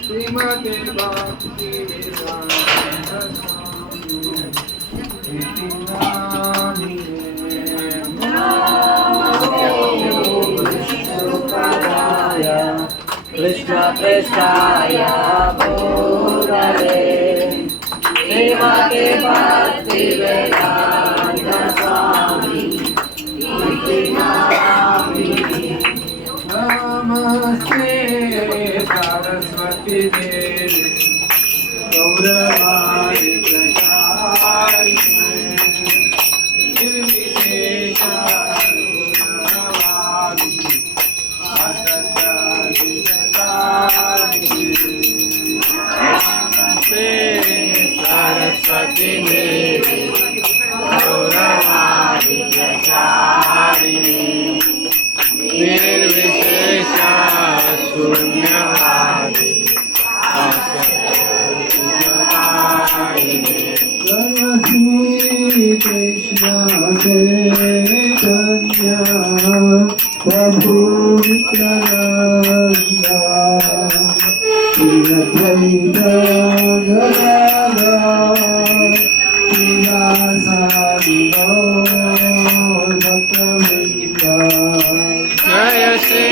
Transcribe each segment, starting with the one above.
श्रीमते भक्ति कृष्ण कृष्णाय मुरले श्रीमते भक्ति वेदांत स्वामी इति नामिने। नमस्ते सरस्वती देवी गौरवाणी प्रचारिणे निर्विशेष गुणवादी नमस्ते सरस्वती देवी गौरवाणी प्रचारिणे निर्विशेष शून्यवादी जय श्री कृष्ण चैतन्य प्रभु नित्यानंद श्री अद्वैत गदाधर श्रीवासादि गौर भक्तवृंद। जय श्री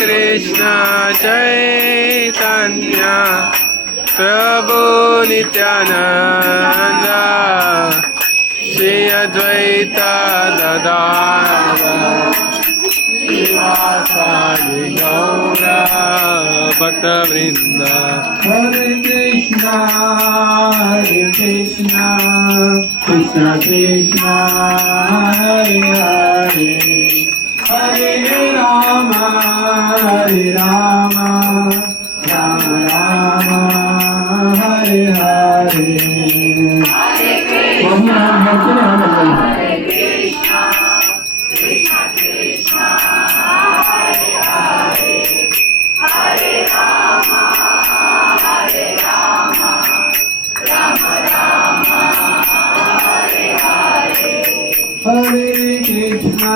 कृष्ण चैतन्य प्रभु नित्यानंद श्री अद्वैत गदाधर श्रीवासादि गौर भक्तवृंद। हरे कृष्णा कृष्ण कृष्ण हरे हरे हरे राम राम राम हरे हरे। हरे कृष्ण कृष्ण कृष्ण हरे हरे हरे राम राम राम हरे हरे। हरे कृष्णा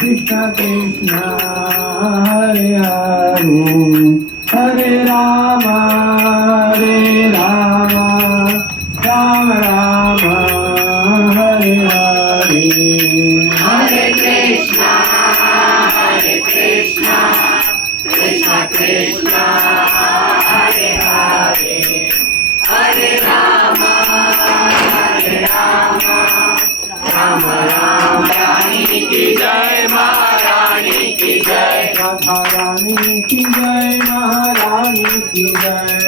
कृष्ण कृष्ण हरे हरे हरे राम राम राम हरे हरे। हरे कृष्णा कृष्ण कृष्ण हरे हरे हरे राम राम रानी की जय महारानी की जय राधा रानी की जय महारानी की जय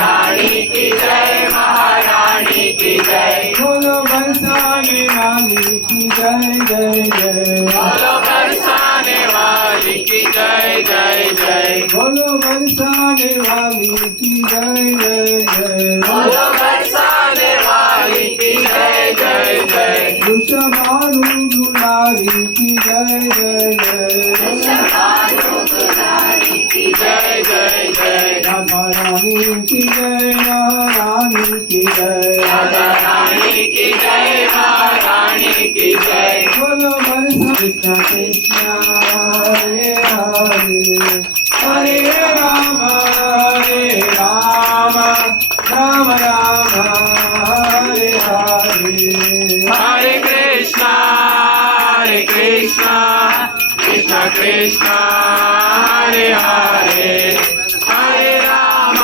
रानी की जय महारानी की जय बोलो बरसाने वाली की जय जय जय बोलो बरसाने वाली की जय जय जय बोलो बरसाने वाली की जय जय जय बोलो बरसाने वाली की जय जय जय वृषभानु दुलारी की जय जय जय शबानु दुलारी की जय जय जय राधा रानी की जय महारानी की जय राधा रानी की जय महारानी की जय बोलो बरसा कृष्ण कृष्ण हरे हरे हरे राम राम राम हरे हरे। हरे कृष्ण कृष्ण कृष्ण हरे हरे हरे राम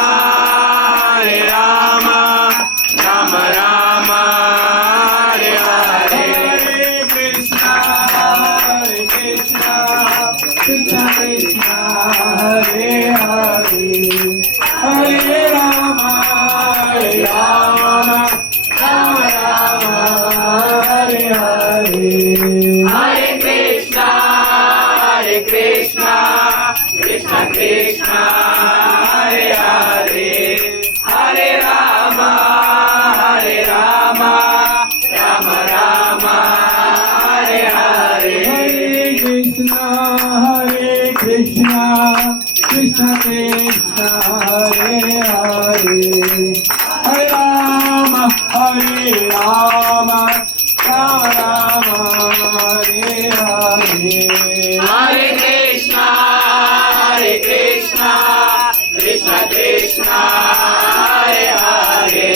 राम राम हरे हरे। हरे कृष्ण कृष्ण कृष्ण हरे हरे हरे राम राम हरे हरे। हरे कृष्ण कृष्ण कृष्ण हरे हरे हरे राम राम हरे हरे। हरे Krishna Krishna Krishna Hare Hare Hare Ram Ram Hare Hare Hare Krishna, Krishna Krishna, Hare Hare,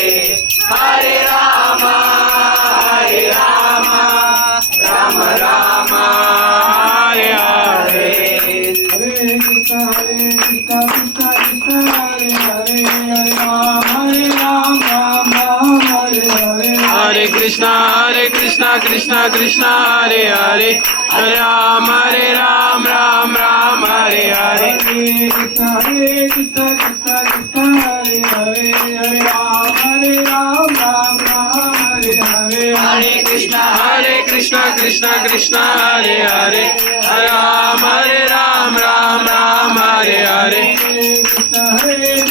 Hare Rama, Rama Rama, Hare Hare. Hare Krishna, Krishna Krishna, Hare Hare, Hare Ram, Ram Hare Hare. Hare Krishna, Krishna Krishna, Hare Hare, Hare Ram, Ram Hare Hare. Hare Krishna, Krishna Krishna, Hare Hare, Hare Ram, Ram Hare Hare. Hare Krishna, Krishna Krishna, Hare Hare, Hare Ram, Ram Hare Hare. Hare Krishna,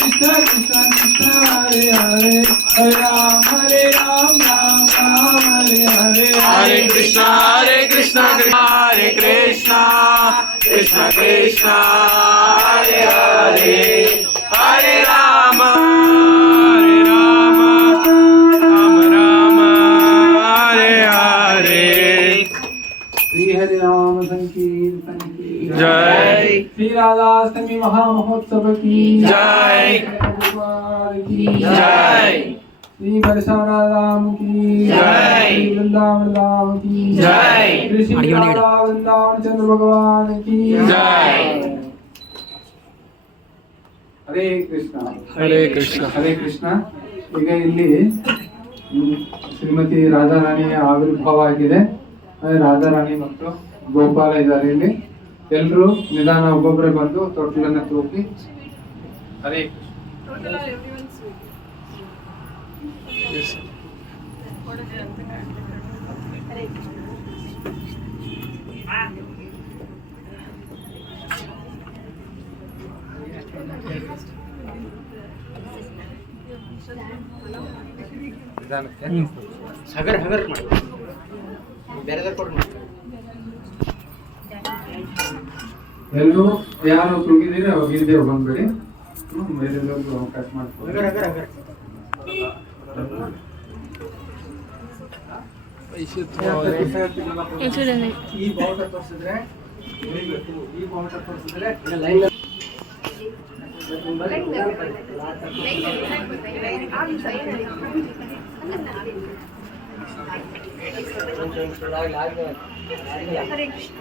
Krishna Krishna, Hare Hare, Hare Ram, Ram Hare Hare. Hare Krishna, Krishna Krishna Krishna, Hare Hare, Hare Ram, Ram Hare Hare. Shri Hari Ram संकीर्तन की जय। श्री राधाष्टमी महामहोत्सव की जय। भगवान की जय। श्री बरसाना राम की जय। श्री वृंदावन राम की जय। श्री राधा वृंदावन चंद्र भगवान की जय। ಹರೇ ಕೃಷ್ಣ ಹರೇ ಕೃಷ್ಣ. ಹರೇ ಕೃಷ್ಣ. ಈಗ ಇಲ್ಲಿ ಶ್ರೀಮತಿ ರಾಧಾರಾಣಿಯ ಆವಿರ್ಭಾವ ಆಗಿದೆ. ರಾಧಾರಾಣಿ ಮತ್ತು ಗೋಪಾಲ ಇದ್ದಾರೆ ಇಲ್ಲಿ. ಎಲ್ಲರೂ ನಿಧಾನ ಒಬ್ಬೊಬ್ಬರೇ ಬಂದು ತೊಟ್ಲನ್ನ ತೂಕಿ. ಹರೇ ಹಗರ್ ಹಗರ್ ಮಾಡಿ ಬೇರೆ ಕೊಡು. ಎಲ್ಲರೂ ಯಾರು ತೂಗಿದ್ದೀರಿ ಅವ್ರು ಹಿಂದೆ ಬಂದ್ಬಿಡಿ. ಬೇರೆಲ್ಲರಿಗೂ ಅವಕಾಶ ಮಾಡ್ಕೊಳ್ಳಿ. ಹಗರ್ ಹಗರ್ ಹಗರ್ ಈ ಬಾವುಟ ತೋರಿಸಿದ್ರೆ ಈ ಬಾವುಟ ತೋರಿಸಿದ್ರೆ ಲೈನ್ ಹರೇ ಕೃಷ್ಣ.